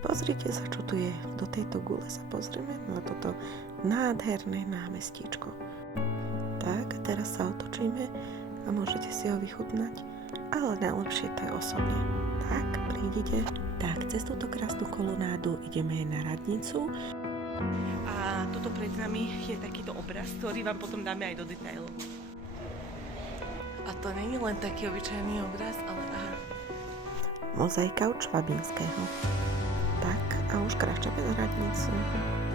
Pozrite sa, čo tu je. Do tejto gule sa pozrieme na toto nádherné námestíčko. Tak, a teraz sa otočíme a môžete si ho vychutnať, ale najlepšie to je osobne. Tak, prídite. Tak, cez túto krásnu kolonádu ideme na radnicu. A toto pred nami je takýto obraz, ktorý vám potom dáme aj do detailov. A to nie je len taký obyčajný obraz, ale aha. Mozaika od Švabinského. Tak, a už kráčame na radnicu.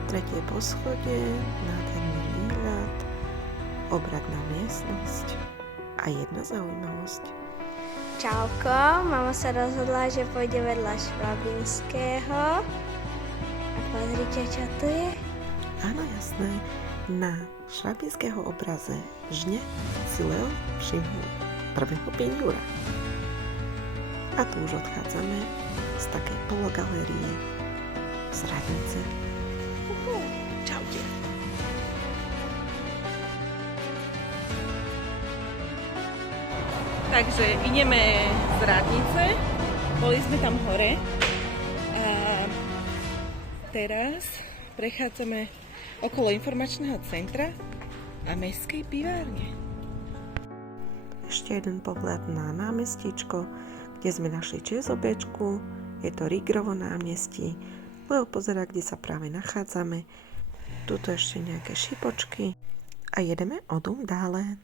Tretie poschodie, nádherný výhľad, obradná miestnosť a jedna zaujímavosť. Čauko, mama sa rozhodla, že pôjde vedľa Švabinského. A pozrite, čo tu je. Áno, jasné. Na Švabinského obraze žne si Leo všimol prvého pindúra. A tu už odchádzame z takej pologalérie z radnice. Čaute. Takže ideme z radnice, boli sme tam hore a teraz prechádzame okolo informačného centra a mestskej pivárne. Ešte jeden pohľad na námestíčko, kde sme našli ČSOBčku. Je to Rigrovo námestí. Leo pozerá, kde sa práve nachádzame. Tuto ešte nejaké šipočky a jedeme o dom dále.